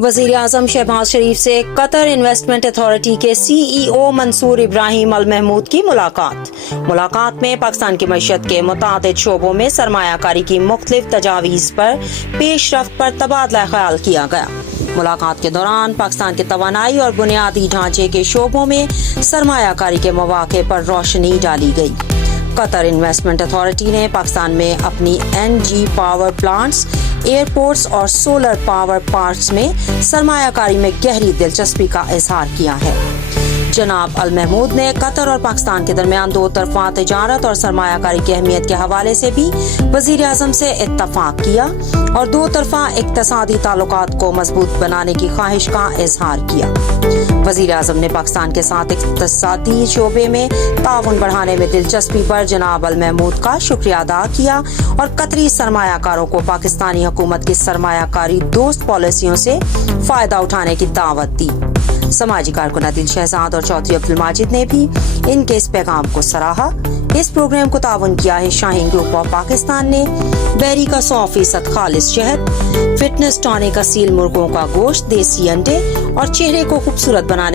वजीर आजम शहबाज शरीफ से Qatar investment authority के CEO मंसूर इब्राहिम अल महमूद की मुलाकात में पाकिस्तान की मईशत के मुतादिद शोबों में सरमायाकारी की मुख्तलिफ तजावीज़ पर पेशरफ्त पर तबादला ख्याल किया गया। मुलाकात के दौरान पाकिस्तान के तवानाई और बुनियादी ढांचे के शोबों में सरमायाकारी के मौक़े पर रोशनी डाली गई। कतर इन्वेस्टमेंट अथॉरिटी ने पाकिस्तान में अपनी NG पावर प्लांट्स, एयरपोर्ट्स और सोलर पावर पार्क्स में सरमायाकारी में गहरी दिलचस्पी का इजहार किया है। जनाब अल महमूद ने कतर और पाकिस्तान के दरमियान दो तरफा तिजारत और सरमायाकारी की अहमियत के हवाले से भी वजीर आजम से इत्तफाक किया और दो तरफा इक्तसादी ताल्लुकात को मजबूत बनाने की ख्वाहिश का इजहार किया। वजीर आजम ने पाकिस्तान के साथ इक्तसादी शोबे में ताउन बढ़ाने में दिलचस्पी पर जनाब अल महमूद का शुक्रिया अदा किया और कतरी सरमायाकारों को पाकिस्तानी हुकूमत की सरमायाकारी दोस्त पॉलिसियों से फायदा उठाने की दावत दी। समाजी कारकुन आदिल शहजाद और चौधरी अब्दुल माजिद ने भी इनके इस पैगाम को सराहा। इस प्रोग्राम को ताउन किया है शाहीन ग्रुप ऑफ पाकिस्तान ने। बैरी का 100% खालिस शहद, फिटनेस टॉनिक, असील मुर्गों का गोश्त, देसी अंडे और चेहरे को खूबसूरत बनाने